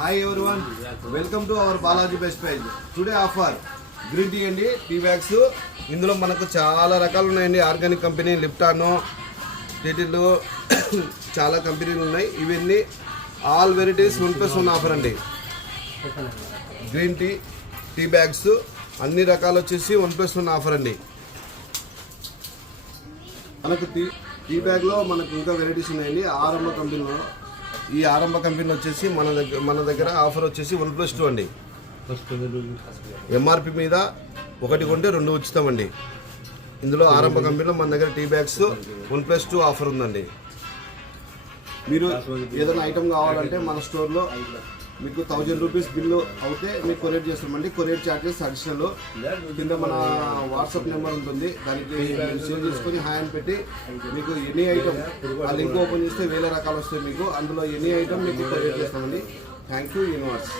Hi everyone, welcome to our Balaji Best Page. Today offer green tea and tea bags. ఇందులో మనకు చాలా రకాలు ఉన్నాయండి. ఆర్గానిక్ కంపెనీ, లిప్టానో, టీటీలు చాలా కంపెనీలు ఉన్నాయి. ఇవన్నీ ఆల్ వెరైటీస్ 1+1 ఆఫర్ అండి. గ్రీన్ టీ టీ బ్యాగ్స్ అన్ని రకాలు వచ్చేసి 1+1 ఆఫర్ అండి. మనకు టీ బ్యాగ్లో మనకు ఇంకా వెరైటీస్ ఉన్నాయండి. ఆరంభ కంపెనీలో ఈ ఆరంభ కంపెనీ వచ్చేసి మన దగ్గర ఆఫర్ వచ్చేసి 1+2 అండి. ఎంఆర్పి మీద 1 కొంటే 2 ఉచితమండి. ఇందులో ఆరంభ కంపెనీలో మన దగ్గర టీ బ్యాగ్స్ 1+2 ఆఫర్ ఉందండి. మీరు ఏదైనా ఐటమ్ కావాలంటే మన స్టోర్లో మీకు 1000 రూపీస్ బిల్లు అవుతే మీకు కొరియర్ చేస్తామండి. Courier charges additional. కింద మన వాట్సాప్ నెంబర్ ఉంటుంది, దానికి సేవ్ చేసుకొని హాయ్ అని పెట్టి మీకు ఎనీ ఐటమ్ ఆ లింక్ ఓపెన్ చేస్తే 1000 రకాలు వస్తాయి మీకు. అందులో ఎనీ ఐటమ్ మీకు కొరియర్ చేస్తామండి. Thank you universe.